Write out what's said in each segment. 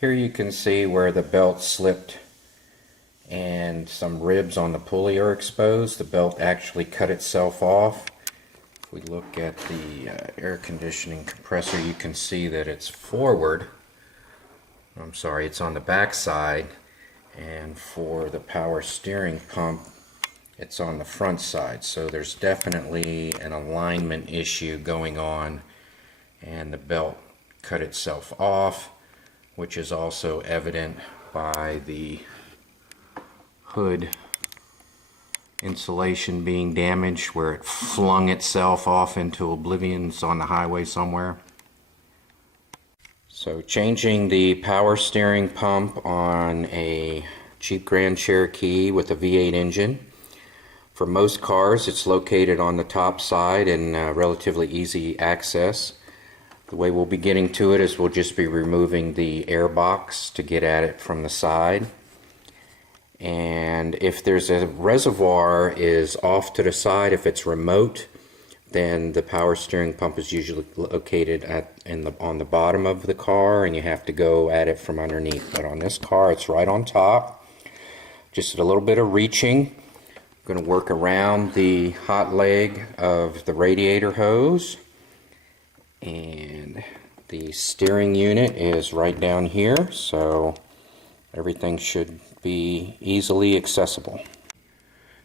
Here you can see where the belt slipped and some ribs on the pulley are exposed. The belt actually cut itself off. If we look at the air conditioning compressor, you can see that it's forward. I'm sorry, it's on the back side, and for the power steering pump it's on the front side. So there's definitely an alignment issue going on, and the belt cut itself off, which is also evident by the hood insulation being damaged, where it flung itself off into oblivion. It's on the highway somewhere. So changing the power steering pump on a Jeep Grand Cherokee with a V8 engine. For most cars it's located on the top side and relatively easy access. The way we'll be getting to it is we'll just be removing the airbox to get at it from the side. And if there's a reservoir is off to the side, if it's remote, then the power steering pump is usually located on the bottom of the car, and you have to go at it from underneath. But on this car it's right on top. Just a little bit of reaching. I'm going to work around the hot leg of the radiator hose, and the steering unit is right down here, so everything should be easily accessible.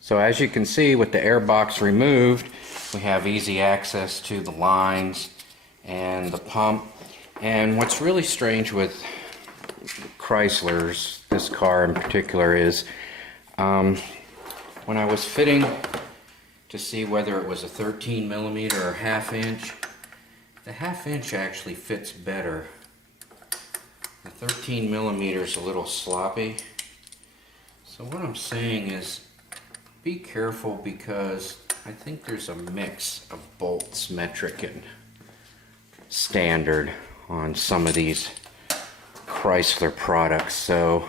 So as you can see, with the airbox removed, we have easy access to the lines and the pump. And what's really strange with Chrysler's, this car in particular, is when I was fitting to see whether it was a 13 millimeter or half inch, the half inch actually fits better. The 13 millimeter is a little sloppy. So what I'm saying is, be careful, because I think there's a mix of bolts, metric and standard, on some of these Chrysler products. So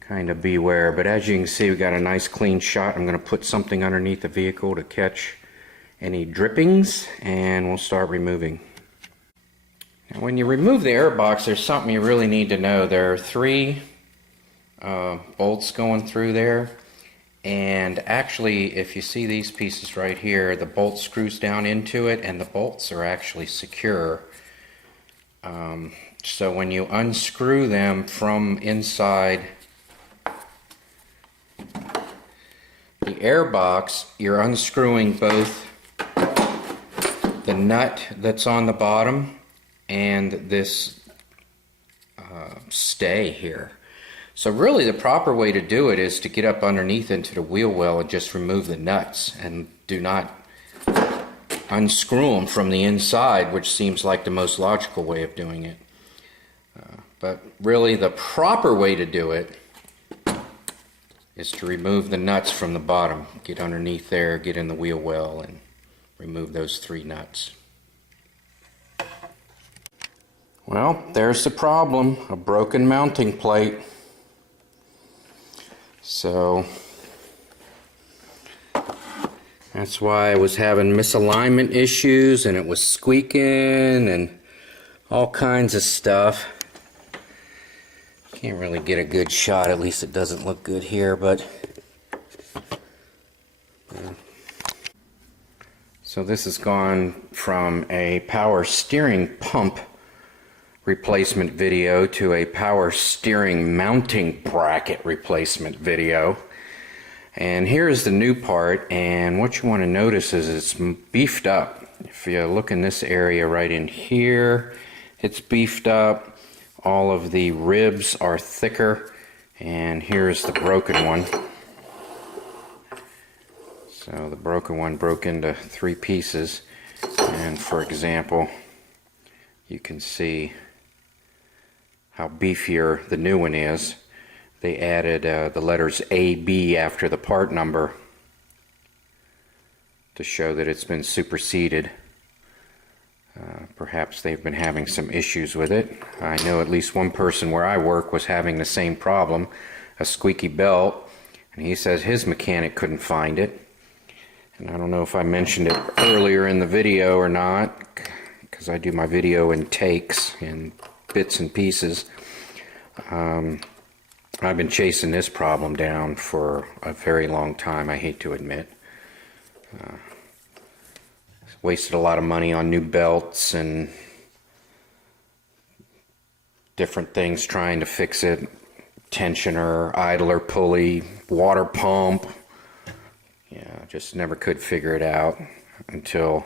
kind of beware. But as you can see, we got a nice clean shot. I'm going to put something underneath the vehicle to catch any drippings, and we'll start removing. Now, when you remove the airbox, there's something you really need to know. There are 3 bolts going through there, and actually if you see these pieces right here, the bolt screws down into it and the bolts are actually secure. So when you unscrew them from inside the airbox, you're unscrewing both the nut that's on the bottom and this stay here. So really the proper way to do it is to get up underneath into the wheel well and just remove the nuts, and do not unscrew them from the inside, which seems like the most logical way of doing it. But really the proper way to do it is to remove the nuts from the bottom. Get underneath there, get in the wheel well, and remove those 3 nuts. Well, there's the problem, a broken mounting plate. So that's why I was having misalignment issues, and it was squeaking and all kinds of stuff. Can't really get a good shot, at least it doesn't look good here, but so this has gone from a power steering pump replacement video to a power steering mounting bracket replacement video. And here's the new part, and what you want to notice is it's beefed up. If you look in this area right in here, it's beefed up. All of the ribs are thicker, and here's the broken one. So the broken one broke into 3 pieces, and for example, you can see how beefier the new one is. They added the letters AB after the part number to show that it's been superseded. Perhaps they've been having some issues with it. I know at least one person where I work was having the same problem, a squeaky belt, and he says his mechanic couldn't find it. And I don't know if I mentioned it earlier in the video or not, because I do my video in takes, in bits and pieces. I've been chasing this problem down for a very long time, I hate to admit. Wasted a lot of money on new belts and different things trying to fix it. Tensioner, idler pulley, water pump. Yeah, just never could figure it out until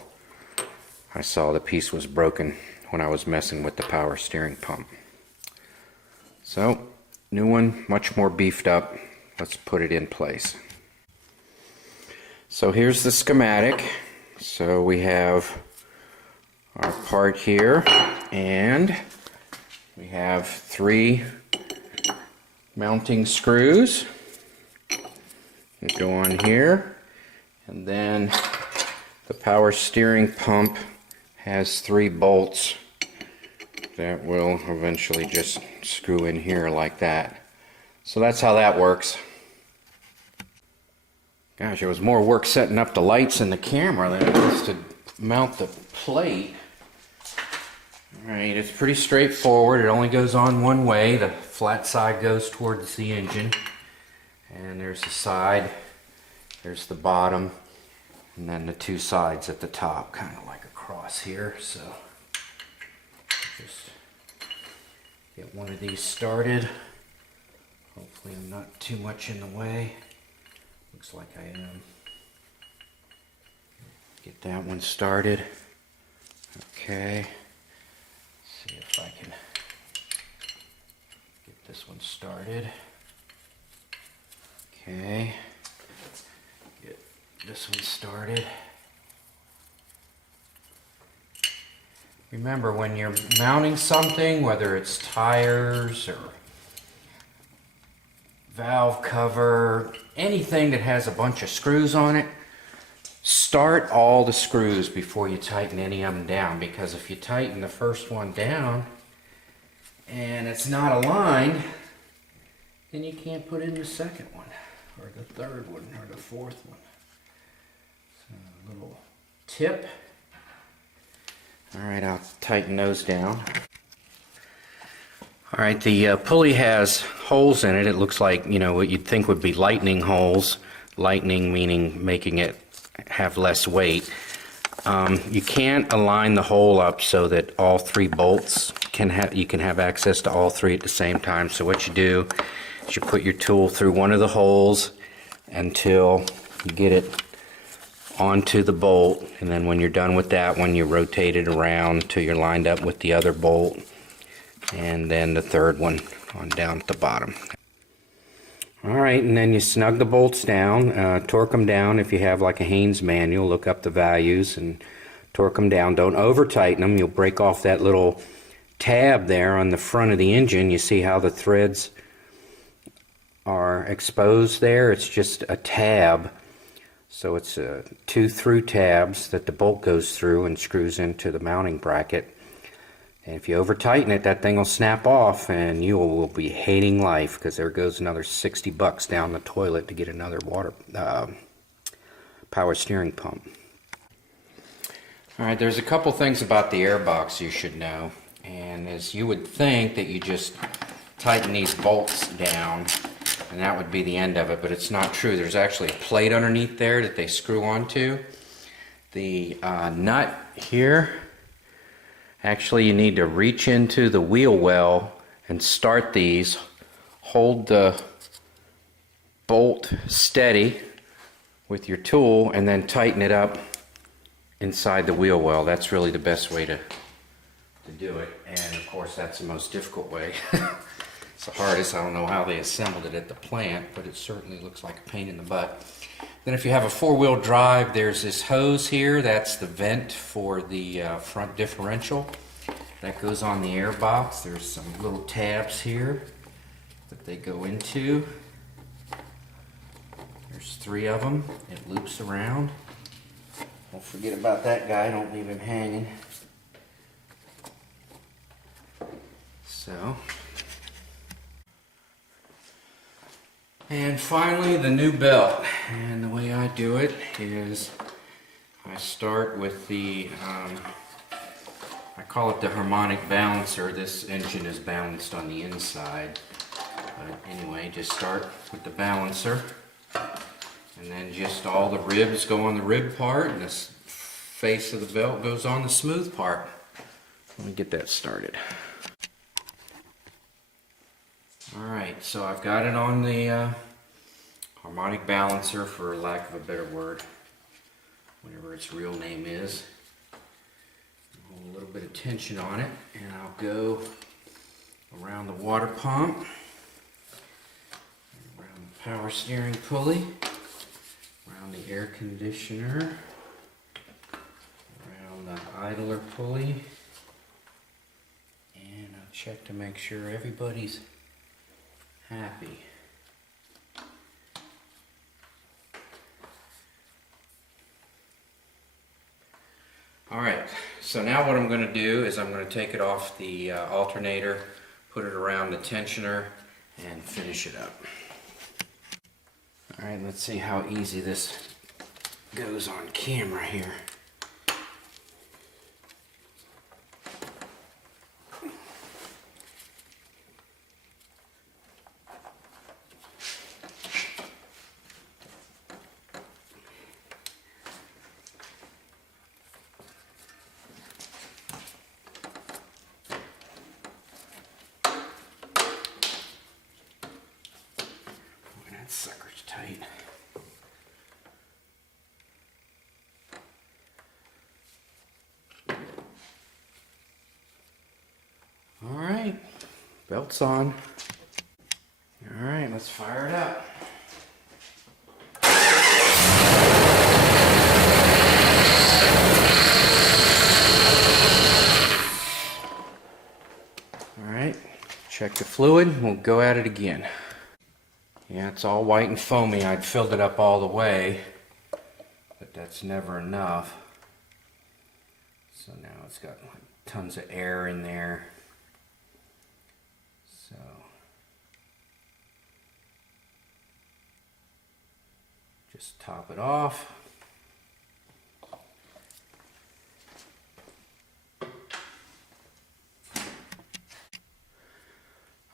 I saw the piece was broken when I was messing with the power steering pump. So, new one, much more beefed up. Let's put it in place. So here's the schematic. So we have our part here, and we have 3 mounting screws that go on here, and then the power steering pump has 3 bolts that will eventually just screw in here like that. So that's how that works. Gosh, it was more work setting up the lights and the camera than it was to mount the plate. Alright, it's pretty straightforward. It only goes on one way. The flat side goes towards the engine. And there's the side, there's the bottom, and then the 2 sides at the top, kind of like a cross here. So just get one of these started. Hopefully I'm not too much in the way. Looks like I am. Get that one started. Okay. See if I can get this one started. Okay. Get this one started. Remember, when you're mounting something, whether it's tires or valve cover, anything that has a bunch of screws on it, start all the screws before you tighten any of them down, because if you tighten the first one down and it's not aligned, then you can't put in the second one or the third one or the fourth one. So a little tip. Alright, I'll tighten those down. Alright, the pulley has holes in it. It looks like, you know, what you'd think would be lightning holes. Lightning meaning making it have less weight. You can't align the hole up so that all 3 bolts you can have access to all 3 at the same time. So what you do is you put your tool through one of the holes until you get it onto the bolt, and then when you're done with that one, you rotate it around till you're lined up with the other bolt, and then the third one on down at the bottom. Alright, and then you snug the bolts down, torque them down. If you have like a Haynes manual, look up the values and torque them down. Don't over tighten them. You'll break off that little tab there on the front of the engine. You see how the threads are exposed there? It's just a tab. So it's 2 through tabs that the bolt goes through and screws into the mounting bracket. And if you over tighten it, that thing will snap off and you will be hating life, because there goes another $60 down the toilet to get another power steering pump. Alright, there's a couple things about the airbox you should know. And as you would think that you just tighten these bolts down and that would be the end of it, but it's not true. There's actually a plate underneath there that they screw onto. The nut here, actually you need to reach into the wheel well and start these. Hold the bolt steady with your tool and then tighten it up inside the wheel well. That's really the best way to do it, and of course that's the most difficult way. It's the hardest. I don't know how they assembled it at the plant, but it certainly looks like a pain in the butt. Then if you have a 4-wheel drive, there's this hose here. That's the vent for the front differential. That goes on the airbox. There's some little tabs here that they go into. There's 3 of them. It loops around. Don't forget about that guy. Don't leave him hanging. So, and finally the new belt. And the way I do it is I start with the I call it the harmonic balancer. This engine is balanced on the inside. But anyway, just start with the balancer. And then just all the ribs go on the rib part, and this face of the belt goes on the smooth part. Let me get that started. Alright, so I've got it on the harmonic balancer, for lack of a better word, whatever its real name is. Hold a little bit of tension on it, and I'll go around the water pump, around the power steering pulley, around the air conditioner, around the idler pulley, and I'll check to make sure everybody's happy. Alright, so now what I'm going to do is I'm going to take it off the alternator, put it around the tensioner, and finish it up. Alright, let's see how easy this goes on camera here. Sucker's tight. All right, belt's on. All right, let's fire it up. All right, check the fluid. We'll go at it again. Yeah, it's all white and foamy. I'd filled it up all the way, but that's never enough. So now it's got like tons of air in there. So just top it off.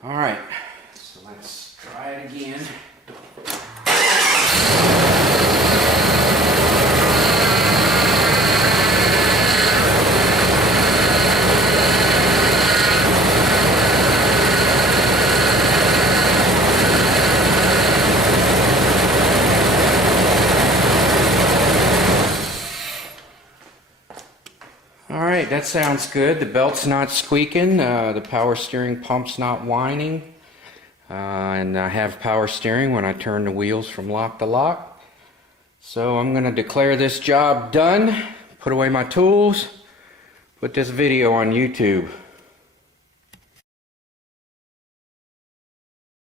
All right, so let's try it again. Alright, that sounds good. The belt's not squeaking, the power steering pump's not whining, and I have power steering when I turn the wheels from lock to lock. So I'm going to declare this job done, put away my tools, put this video on YouTube.